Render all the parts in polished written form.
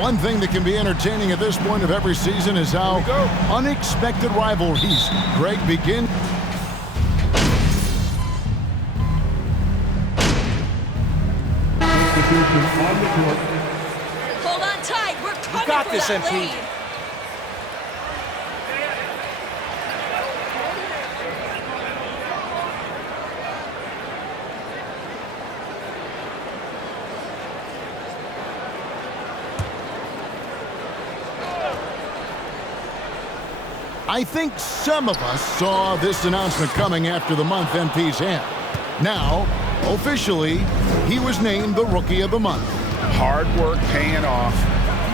One thing that can be entertaining at this point of every season is how unexpected rivalries. Greg, begin. Hold on tight. We're coming. You got for this, that MP. lead. I think some of us saw this announcement coming after the month MP's had. Now, officially, he was named the Rookie of the Month. Hard work paying off.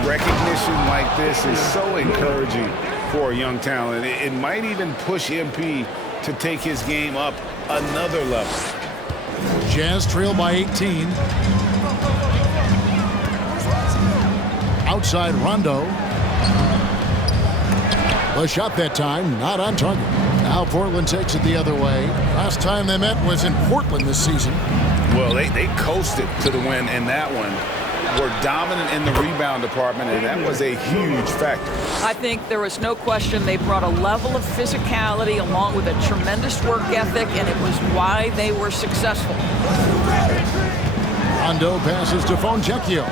Recognition like this is so encouraging for a young talent. It might even push MP to take his game up another level. Jazz trail by 18. Outside Rondo. The shot that time, not on target. Now Portland takes it the other way. Last time they met was in Portland this season. Well, they coasted to the win in that one. Were dominant in the rebound department, and that was a huge factor. I think there was no question they brought a level of physicality along with a tremendous work ethic, and it was why they were successful. Rondo passes to Fontecchio.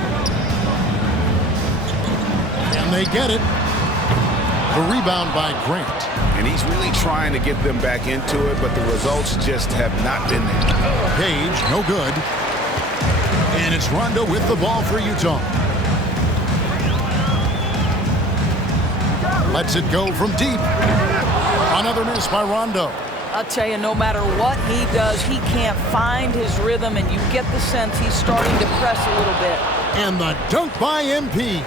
And they get it. The rebound by Grant. And he's really trying to get them back into it, but the results just have not been there. Page, no good. And it's Rondo with the ball for Utah. Lets it go from deep. Another miss by Rondo. I'll tell you, no matter what he does, he can't find his rhythm, and you get the sense he's starting to press a little bit. And the dunk by MP.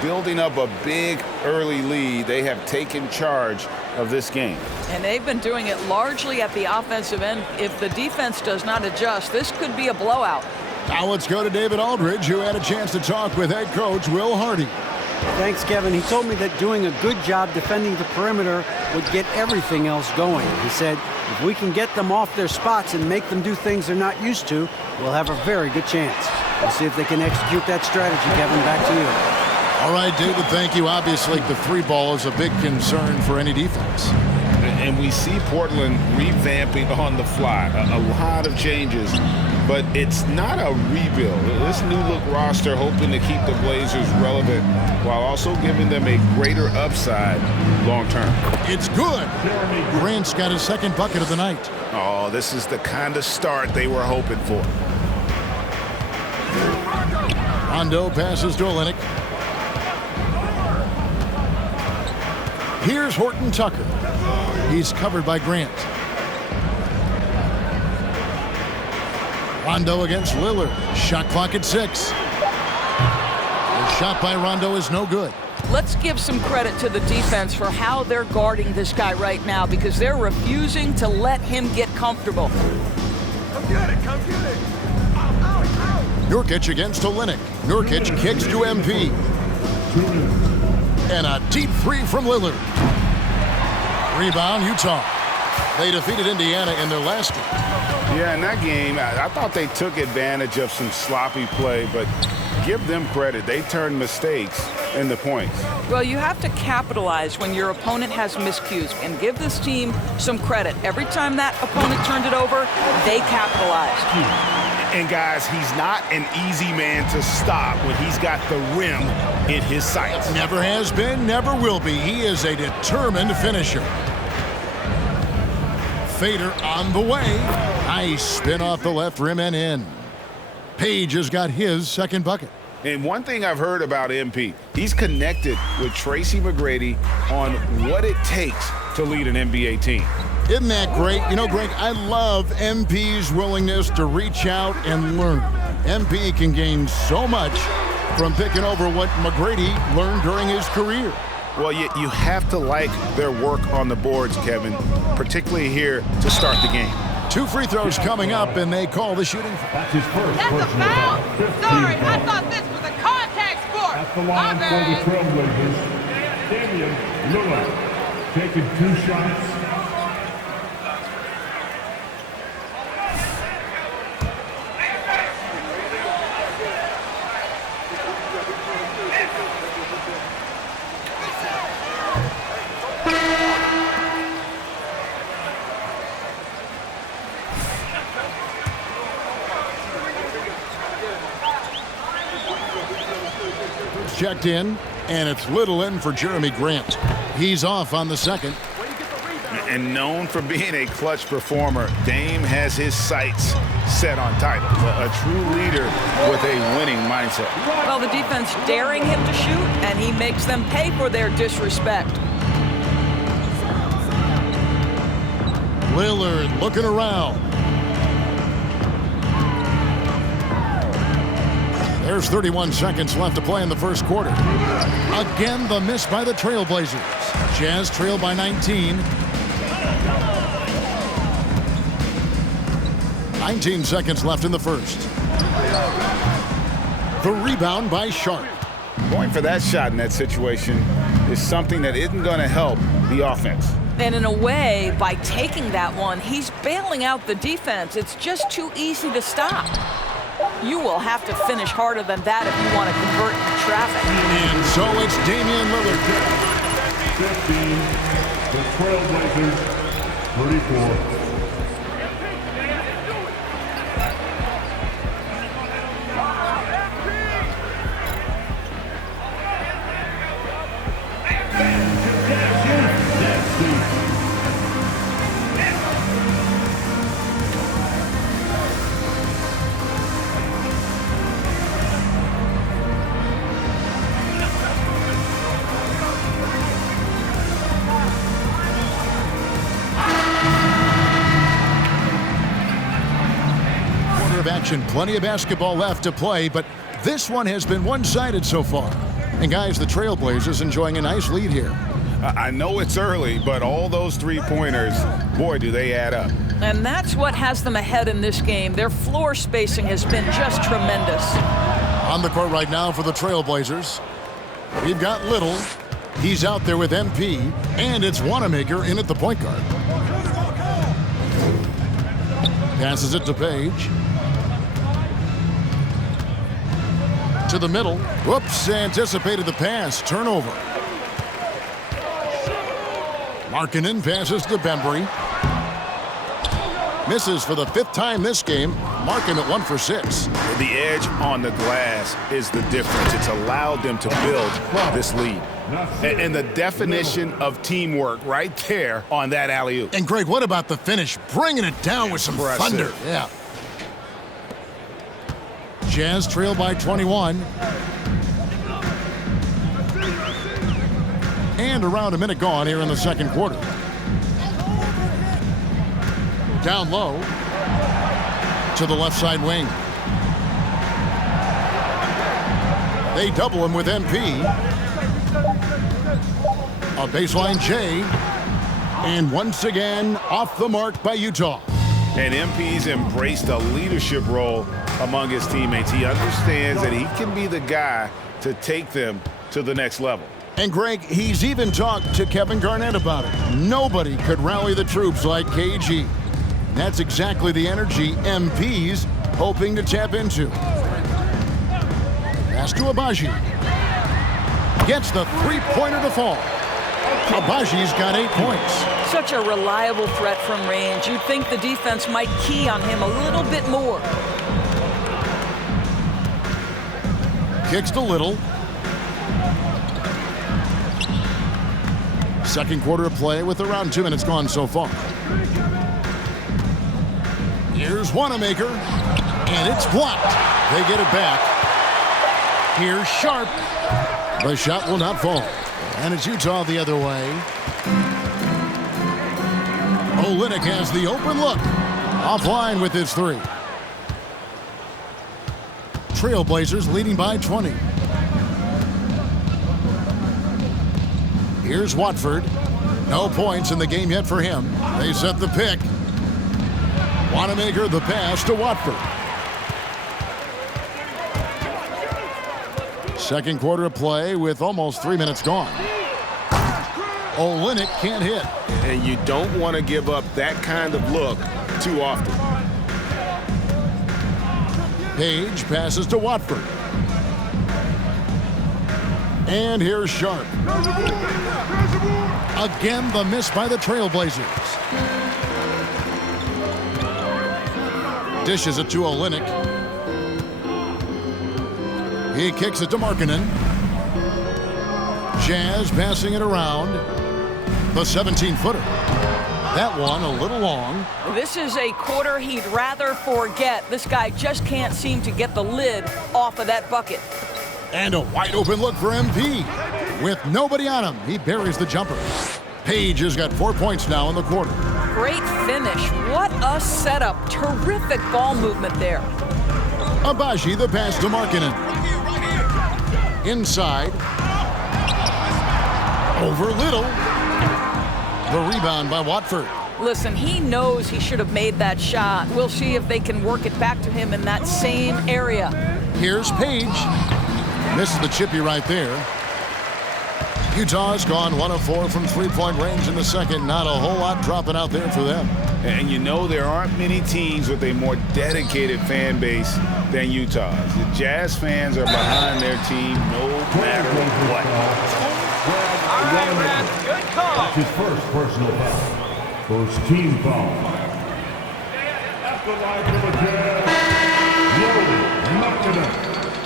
Building up a big early lead, they have taken charge of this game. And they've been doing it largely at the offensive end. If the defense does not adjust, this could be a blowout. Now let's go to David Aldridge, who had a chance to talk with head coach Will Hardy. Thanks, Kevin. He told me that doing a good job defending the perimeter would get everything else going. He said, if we can get them off their spots and make them do things they're not used to, we'll have a very good chance. We'll see if they can execute that strategy, Kevin. Back to you. All right, David, thank you. Obviously, the three ball is a big concern for any defense. And we see Portland revamping on the fly. A lot of changes, but it's not a rebuild. This new look roster hoping to keep the Blazers relevant while also giving them a greater upside long term. It's good. Grant's got his second bucket of the night. Oh, this is the kind of start they were hoping for. Rondo passes to Olynyk. Here's Horton Tucker. He's covered by Grant. Rondo against Lillard. Shot clock at 6. The shot by Rondo is no good. Let's give some credit to the defense for how they're guarding this guy right now, because they're refusing to let him get comfortable. Come get it, come get it. Nurkic against Olynyk. Nurkic kicks to MP. And a deep three from Lillard. Rebound, Utah. They defeated Indiana in their last game. Yeah, in that game, I thought they took advantage of some sloppy play, but give them credit. They turned mistakes into points. Well, you have to capitalize when your opponent has miscues, and give this team some credit. Every time that opponent turned it over, they capitalized. And guys, he's not an easy man to stop when he's got the rim in his sights. Never has been, never will be. He is a determined finisher. Fader on the way. Nice spin off the left rim and in. Page has got his second bucket. And one thing I've heard about MP, he's connected with Tracy McGrady on what it takes to lead an NBA team. Isn't that great? You know, Greg, I love MP's willingness to reach out and learn. MP can gain so much from picking over what McGrady learned during his career. Well, you have to like their work on the boards, Kevin, particularly here to start the game. 2 free throws coming up, and they call the shooting. That's his first. That's a foul? Sorry, I thought this was a contact sport. At the line for the Trailblazers, Damian Lillard taking 2 shots. Checked in, and it's little in for Jeremy Grant. He's off on the second. And known for being a clutch performer, Dame has his sights set on titles. A true leader with a winning mindset. Well, the defense daring him to shoot, and he makes them pay for their disrespect. Lillard looking around. There's 31 seconds left to play in the first quarter. Again, the miss by the Trailblazers. Jazz trail by 19. 19 seconds left in the first. The rebound by Sharp. Going for that shot in that situation is something that isn't going to help the offense. And in a way, by taking that one, he's bailing out the defense. It's just too easy to stop. You will have to finish harder than that if you want to convert in traffic. And so it's Damian Lillard. 15, the Trailblazers, 34. Action. Plenty of basketball left to play, but this one has been one-sided so far. And guys, the Trailblazers enjoying a nice lead here. I know it's early, but all those three-pointers, boy, do they add up. And that's what has them ahead in this game. Their floor spacing has been just tremendous. On the court right now for the Trailblazers, we've got Little. He's out there with MP, and it's Wanamaker in at the point guard. Passes it to Page. To the middle. Whoops, anticipated the pass. Turnover. Markkanen passes to Bembry. Misses for the fifth time this game. Markkanen at 1 for 6. The edge on the glass is the difference. It's allowed them to build this lead. And the definition of teamwork right there on that alley-oop. And Greg, what about the finish? Bringing it down with some thunder. Yeah. Jazz trail by 21. And around a minute gone here in the second quarter. Down low to the left side wing. They double him with MP. A baseline J. And once again, off the mark by Utah. And MP's embraced a leadership role among his teammates. He understands that he can be the guy to take them to the next level. And Greg, he's even talked to Kevin Garnett about it. Nobody could rally the troops like KG. That's exactly the energy MP's hoping to tap into. Pass to Agbaji. Gets the three-pointer to fall. Abaji's got 8 points. Such a reliable threat from range. You'd think the defense might key on him a little bit more. Kicks to Little. Second quarter of play with around 2 minutes gone so far. Here's Wanamaker, and it's blocked. They get it back. Here's Sharp. The shot will not fall. And it's Utah the other way. Olynyk has the open look. Offline with his three. Trailblazers leading by 20. Here's Watford. No points in the game yet for him. They set the pick. Wanamaker the pass to Watford. Second quarter of play with almost 3 minutes gone. Olynyk can't hit. And you don't want to give up that kind of look too often. Page passes to Watford. And here's Sharp. Again, the miss by the Trailblazers. Dishes it to Olynyk. He kicks it to Markkanen. Jazz passing it around. The 17-footer. That one a little long. This is a quarter he'd rather forget. This guy just can't seem to get the lid off of that bucket. And a wide open look for MP. With nobody on him, he buries the jumper. Page has got 4 points now in the quarter. Great finish. What a setup. Terrific ball movement there. Agbaji the pass to Markkanen. Inside. Over Little. The rebound by Watford. Listen, he knows he should have made that shot. We'll see if they can work it back to him in that same area. Here's Page. Misses the chippy right there. Utah's gone 1 of 4 from three-point range in the second. Not a whole lot dropping out there for them. And you know there aren't many teams with a more dedicated fan base than Utah's. The Jazz fans are behind their team no matter what. All right, Brad, good call. That's his first personal foul. First team foul. At the line for the Jazz, Lauri Markkanen.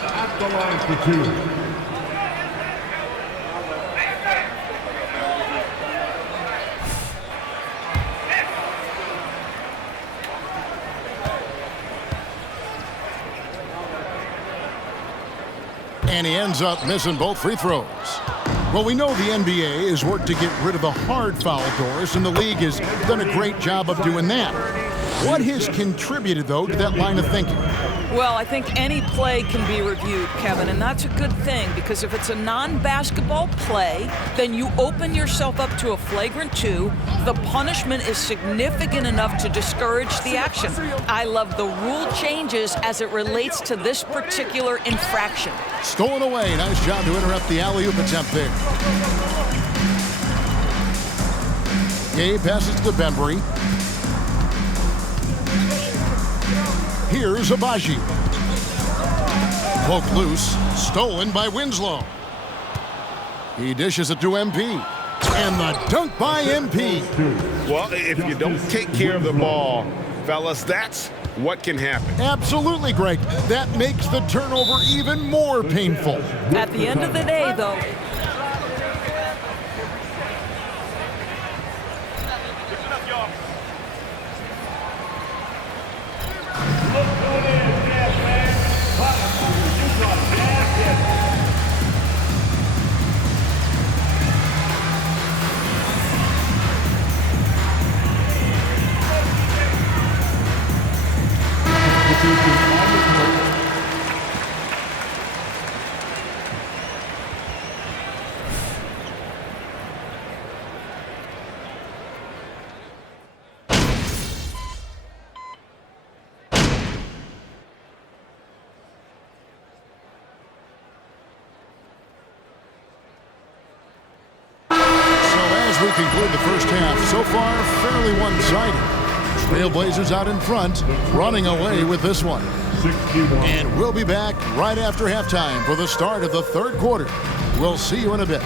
At the line for 2. And he ends up missing both free throws. Well, we know the NBA has worked to get rid of the hard foul doors, and the league has done a great job of doing that. What has contributed, though, to that line of thinking? Well, I think any play can be reviewed, Kevin, and that's a good thing because if it's a non-basketball play, then you open yourself up to a flagrant 2. The punishment is significant enough to discourage the action. I love the rule changes as it relates to this particular infraction. Stolen away. Nice job to interrupt the alley-oop attempt there. Gabe passes to Bembry. Here's Agbaji. Poked loose. Stolen by Winslow. He dishes it to MP. And the dunk by MP. Well, if you don't take care of the ball, fellas, that's what can happen. Absolutely, Greg. That makes the turnover even more painful. At the end of the day, though, we conclude the first half. So far, fairly one-sided. Trailblazers out in front, running away with this one. 61. And we'll be back right after halftime for the start of the third quarter. We'll see you in a bit.